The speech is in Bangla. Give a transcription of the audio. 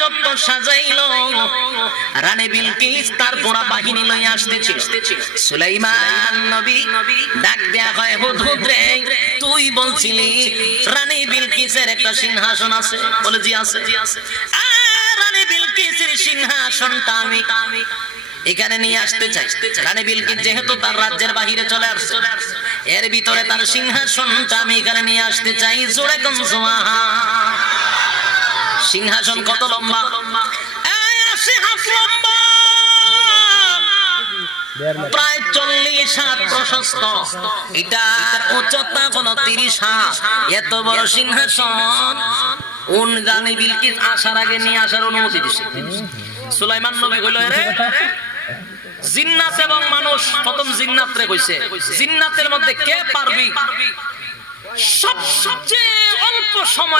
যত সাজাইলো রানী বিলকিস তার পুরা বাহিনী লইয়া আসতেছিল সুলাইমান নবী ডাক দেয়া হয় হুদহুদ রে তুই বলছিলি রানী বিলকিসের একটা সিংহাসন আছে বলে জি আছে রানী বিলকিসের সিংহাসনটা আমি এখানে নিয়ে আসতে চাই রানী বিলকিস যেহেতু তার রাজ্যের বাইরে চলে আসছে এর ভিতরে তার সিংহাসনটা আমি এখানে নিয়ে আসতে চাই জোরে কোন সুবহান সিংহাসন কত লম্বা 80 হাত লম্বা প্রায় 40 হাত প্রশস্ত এটার উচ্চতা হলো 30 হাত এত বড় সিংহাসন রানী বিলকিস আসার আগে নিয়ে আসার অনুমতি দিয়েছে সুলাইমান নবী কইল রে জিন্নাত এবং মানুষ প্রথম জিন্নাত রে কইছে জিন্নাতের মধ্যে কে পারবি সবচেয়ে অল্প সময়